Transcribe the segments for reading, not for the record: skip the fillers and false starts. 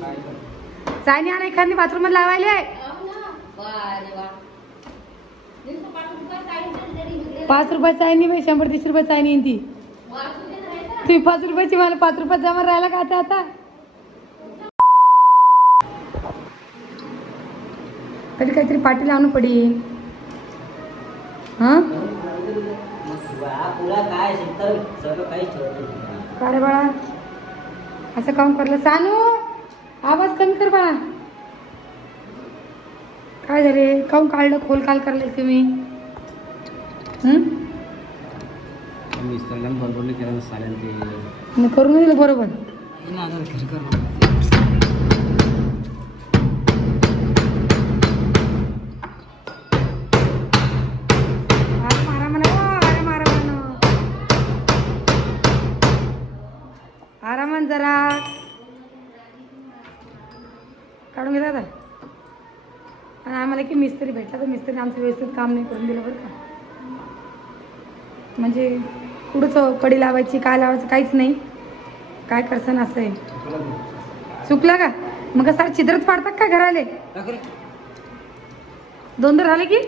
चायनी आणा एखादी बाथरूम मध्ये लावायला. 5 रुपये चायनी बाई, 100-130 रुपये चायनी ती. तुम्ही 5 रुपयाची मला 5 रुपयात जमा राहिला का आता? कधी काहीतरी पाठी लावणं पडेल. हा का रे बाळा असं काम करलं? सानू आवाज कमी कर बाळा. काय झाले? काऊन काढलं? खोल काल करले तुम्ही? करून दिलं बरोबर. आरामान जरा काढून घेतात. आणि आम्हाला की मिस्त्री भेटला तर मिस्त्री आमचं व्यवस्थित काम नाही करून दिलं बरं का. म्हणजे कुठं कडी लावायची, काय लावायचं काहीच नाही. काय करसान असं आहे. चुकलं का? मग सारे छिद्रच पाडतात का घराले? 2 झाले की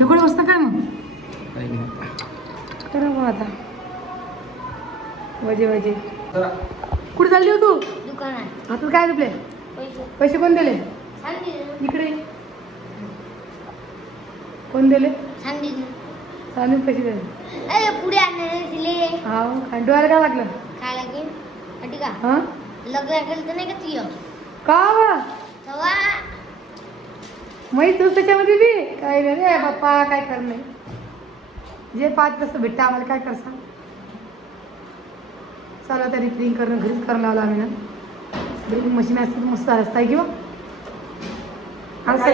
एवढं वस्त काय मग करावं आता. वजे कुठे चालली हो तू? दुकानात. हातात काय दिले? पैसे कोण दिले? इकडे कोण दिले? सांगून पैसे दिले. पुढे दिले. हा डोळ्याला काय लागलं? काय लागेल? हा लग्न केलं तर नाही का तुझं? का तेव्हा माहीत तू त्याच्यामध्ये बी काय रे रे बाप्पा. काय कर नाही जे पाच तसं भेटतं आम्हाला. काय करसा चला आता रिपेरिंग करणं घरीच करायला लावलं आम्ही ना. ड्रिलिंग मशीन असते तर मस्त रस्ता आहे किंवा असं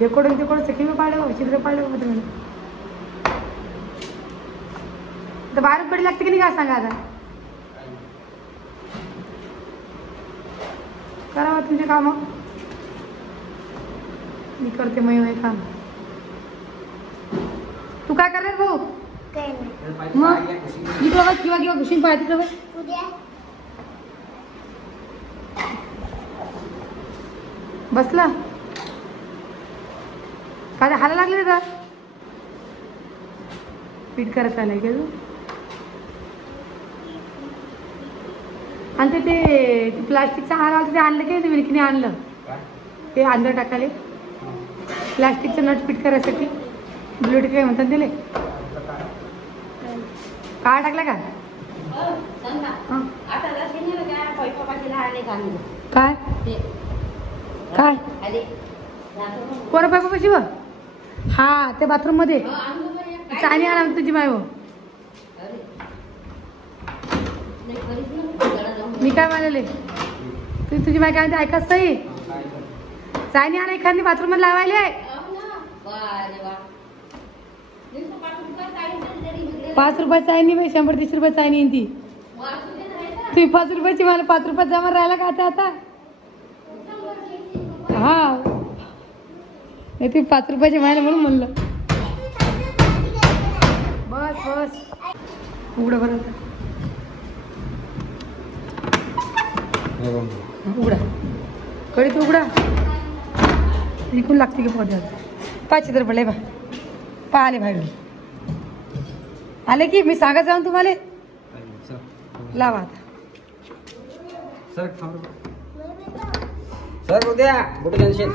रेकॉर्डिंग तिकडचं किंवा पाडलं चित्र पाडलं होतं म्हणून तर बाहेर पडी लागते की नाही काय सांगा. आता करावं तुमचे काम. मी करते मग काम. तू काय करणार भाऊ? मग किंवा घुसून पाहते तर बसला काय हाला लागले का? पीठ करायचं आलंय का? आणि ते प्लास्टिकचा हार आलं ते आणलं की विळकीने आणलं ते अंदर टाकाले. प्लास्टिकचं नट फिट करायसाठी ब्लूटूथ काय म्हणतात दिले. काय टाकलं का? काय काय कोणा पाय पाशी व हा ते बाथरूम मध्ये चायनी आणा तुझी माय. मी काय म्हणाले तुझी माय काय म्हणते ऐकाच नाही. चायनी आणा एखादी बाथरूम मध्ये लावायला. 5 रुपये चायनी बाई, 100-130 रुपये चायनी ती. तुम्ही 5 रुपयाची मला 5 रुपयात जमा राहिला का आता? हा नाही तुम्ही 5 रुपयाची मायला म्हणून म्हणलं. बस उघडा बरं उघडा कडी तू उघडा. विकून लागते की पौद्यात 5 तर पडले बा पाहिले बाहेर आले की मी सांगत जाऊन तुम्हाला लावा आता. सर उद्या बोट देशील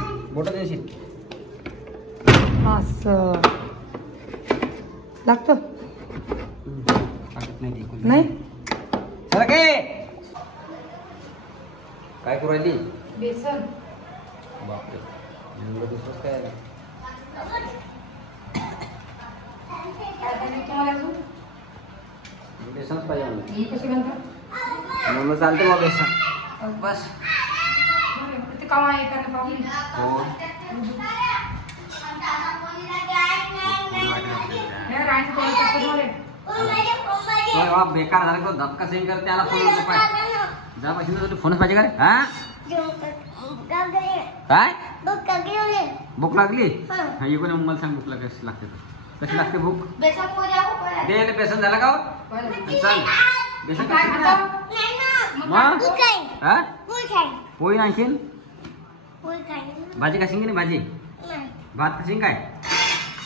असं लागतं नाही सर काय करू राहिली? बेसन बापरे दुसरंच काय बेसनच पाहिजे म्हणून चालते मग बेसन बस. बेकार झालं धक्का सेंड करते त्याला फोन जा पाहिजे फोनच पाहिजे काय? हा काय भूक लागली मला. भूक लागली हा. हा इकडे मला सांग भूक लागली कशी लागते तर. कशी लागते भूक बेसन पोळी आपण करूया. दे ना बेसन झाला का हो? पाहिलं. चल बेसन काय कसं खातो? नाही ना. मग पोळी खाईन. हा पोळी खाईन. पोळी आणखीन पोळी खाईन. भाजी खाशीन की नाही भाजी नाही. भात खाशीन काय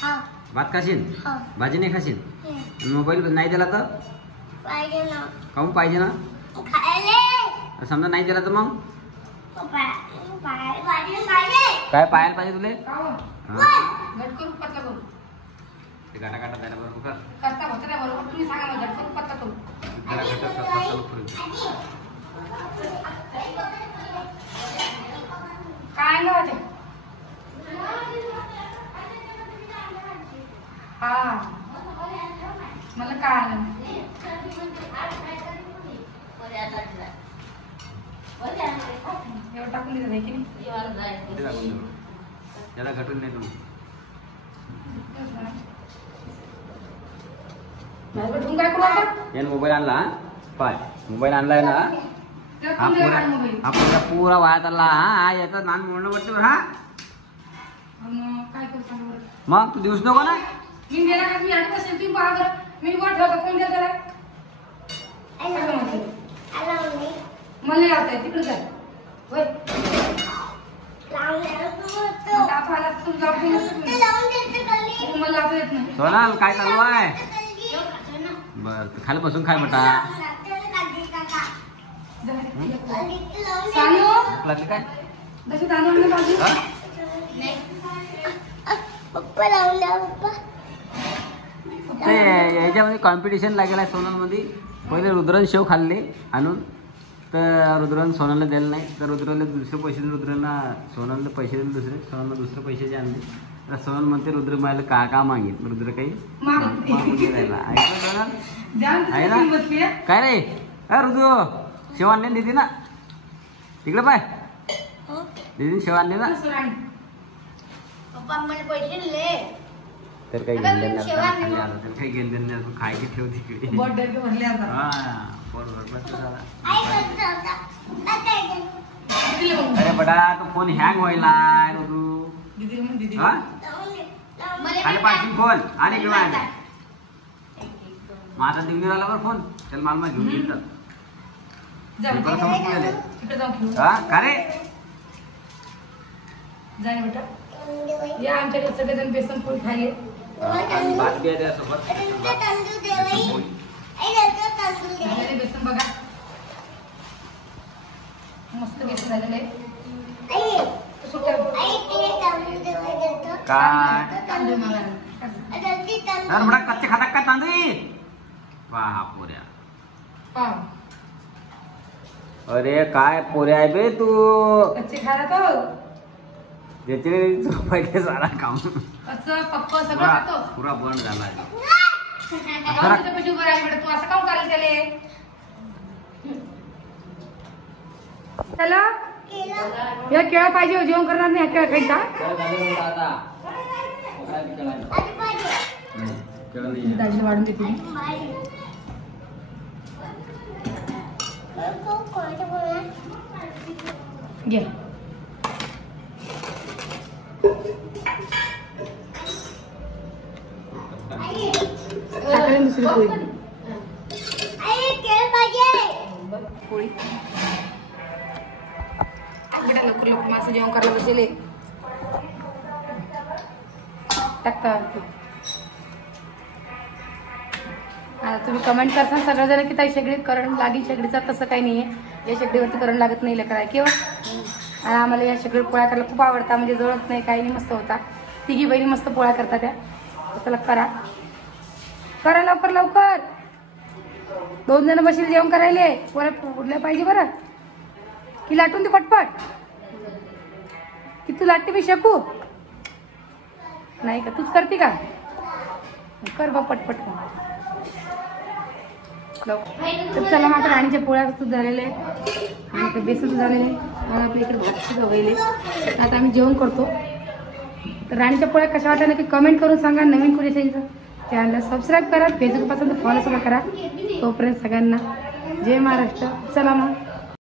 हा. भात खाशीन हा. भाजी नाही खाशीन नाही. मोबाईल नाही दिला तर पाहिजे ना. काहून पाहिजे ना खायले. समजा नाही दिला तर मग पाहिजे पाहिजे. काय पाहायला पाहिजे तुले का हो? हा. घट करू पतला करू ते गाडा काटा द्यायला बरोबर कर करता होतं त्या बरोबर तुम्ही सांगा मला घट करू पतला करू जरा घटक करता चालू करू. काय आणलं वाटे हा मला काय आलं एवढं टाकून दिलं नाही की नाही ते टाकून देऊ. त्याला घटून नाही तुम्ही भेटून काय करू आपण यानं मोबाईल आणला हा? पाय मोबाईल आणलाय ना त्याला हा कोण दिला पुरा काय मोबाईल हा पुरा वाया चालला हा याचा नान मोडणं पडते बरं हा काय करू सांग बरं मग तू दिवस नको ना मी गेला का मी आठ बसेल तुम्ही पहा बरं मी वर ठेवता कोण द्या त्याला आला मम्मी. मला नाही आवडत तिकडे जाय होय लावल्यावर तू होतो. आपण आला तर तुला लावता येत ते नाही. लावून देते खाली. मला लावता येत नाही सोनाल काय चालू आहे खाली. बर खाली बसून खाय बेटा सानू भूक लागली काय जशी तांदूळ नाही भाजी हा? पप्पा लावल्या पप्पा. ते याच्यामध्ये कॉम्पिटिशन लागेल आहे सोनलमध्ये पहिले रुद्रन शेव खाल्ले आणून तर रुद्रन सोनाला द्यायला नाही तर रुद्राला दुसरे पैसे दिले रुद्राला सोनाला पैसे दिले दुसरे सोनाला दुसरे पैसे जे आणले तर सोनल म्हणते रुद्र मला का मागेल रुद्र काही मागत मागून नाही राहिला ऐकलं सोनल ध्यान आहे ना? तुम्ही बसली आहे. काय रे अ रुद्र शेव आणले दिदी ना तिकडे पाय दिदी शेव आणले ना बस राणी. पप्पा मला पैसे दिले. तर काही आता घेऊन मी शेव आणली मग. तर काही घेऊन देणार खायची ठेव तिकडे बॉट डरके भरले आता हा बरोबर बस झाला. आई करत होता. आता येते. दिले मग. अरे बडा तो फोन हँग व्हायला रुद्रू दीदी म्हणून दीदी हा लावून दे. मला आणि पाठवून फोन आणि घेऊन आले माझा देऊन राहिला बरं फोन त्याला मला घेऊन गेलं जा बरं बेटा. समजून गेले इकडे जाऊन खेळू हा का रे जा ना बेटा या आमच्याकडे सगळेजण बेसन पोळी खायले आणि भात बी आहे त्यासोबत तुमचं तांदूळ दे बाई. बेसन पोळी. आई त्याचं तांदूळ दे. झालेले बेसन बघा मस्त बेसन झालेलं आहे आई सुट्ट्या आई ते तांदूळ दे बाई त्याचं. काय तांदूळ मागायला जल्दी तांदूळ. अरे बडा कच्चे खातात का तांदळी वा पोऱ्या पाव अरे काय पोऱ्या आहे बे तू कच्चे खायला तो त्याचे पहिले सारा काम असं पक्क सगळं खातो पुरा बंद झाला आहे. काहून तुझ्या पैसे उभं राहिले बेटा तू असं काहून करायला त्याले हॅलो केलं. या केळं पाहिजे हो, जेवण करणार नाही केळं खाईन का चल, झालं बघा आता. आधी पाहिजे. नाही, केळं नाही आहे. दाजीला वाढून देते मी. बाई. कोणाच्या बोलणार? घे आई टाकले दुसरी पोळी आई केलं पाहिजे. पोळी बेटा लवकर लवकर माझं जेवण करायला बसेल टाकता आता तुम्ही कमेंट करता सगळेजण की ताई शेगडीत करंट लागेल शेगडीचा तसं काही नाही आहे या शेगडीवरती करंट लागत नाही लेकर आहे किंवा आणि आम्हाला या शेगडीत पोळ्या करायला खूप आवडतात म्हणजे जळत नाही काही नाही मस्त होता तिघी बहिणी मस्त पोळ्या करतात त्या चला करा करा लवकर लवकर 2 जण बसले जेवण करायले पोळ्या उरल्या पाहिजे बरं की लाटून दे पटपट की तू लाटते मी शकू नाही का तूच करते का कर बा पटपट तर चला मग आता राणीच्या पोळ्या सुद्धा झालेल्या आहे आणि ते बेसन सुद्धा झालेले आहे आपल्या इकडे भात सुद्धा वगैरे आता आम्ही जेवण करतो तर राणीच्या पोळ्या कशा वाटल्या नक्की कमेंट करून सांगा नवीन कोणी असेल तर चॅनलला सबस्क्राईब करा फेसबुकपासून फॉलो सुद्धा करा तोपर्यंत सगळ्यांना जय महाराष्ट्र चला मग